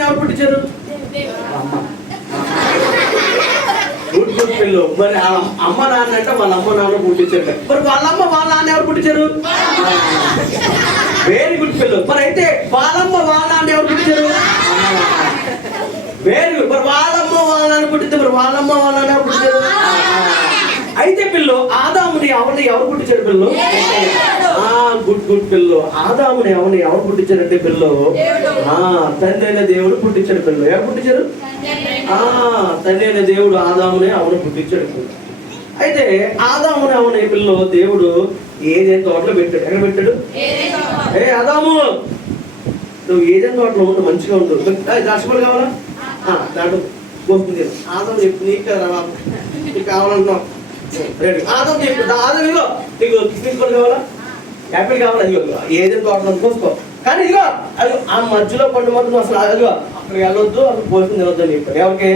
ఎవరు పుట్టించారు good good మరి అమ్మ నాన్న అంటే వాళ్ళ అమ్మ నాన్న పుట్టించారు. మరి వాళ్ళమ్మ వాళ్ళ నాన్న ఎవరు పుట్టించారు? వెరీ గుడ్ పిల్లలు మరి అయితే వాళ్ళమ్మ వాళ్ళ నాన్న ఎవరు పుట్టించారు? వెరీ. గుడ్ మరి వాళ్ళమ్మ వాళ్ళ నాన్న పుట్టింది. మరి వాళ్ళమ్మ వాళ్ళ నాన్న ఎవరు పుట్టించారు? అయితే పిల్లలు ఆదాముని అవన్నీ ఎవరు పుట్టించారు పిల్లలు గుడ్ పిల్లు ఆదాముని ఎవరిని ఎవరు పుట్టించారంటే పిల్లు? ఆ తండ్రి అయిన దేవుడు పుట్టించాడు పిల్లు. ఎవరు పుట్టించారు? ఆ తండ్రి అయిన దేవుడు ఆదాముని అవును పుట్టించాడు పిల్లు. అయితే ఆదాముని అవును పిల్లు? దేవుడు ఏదైనా తోటలో పెట్టాడు. ఎక్కడ పెట్టాడు? ఏ ఆదాము! నువ్వు ఏదైనా తోటలో ఉండు మంచిగా ఉండు. దర్శకులు కావాలా? ఆ, దాంట్లో పోతుంది ఆదాం చెప్పు నీకు కదా. నీకు కావాలంటున్నావు. రెడీ ఆదాం చెప్పు ఆదాం ఇదిగో నీకు కిస్మిస్ కూడా కావాలా? యాపిల్ కావాలా అయ్యో ఏదైనా తోటలో కోసుకో. కానీ ఇదిగో అది ఆ మధ్యలో పండు మాత్రం అసలు అదిగో అక్కడికి వెళ్ళొద్దు అసలు పోసుకుని తినొద్దు అని చెప్పారు. ఎవరికి?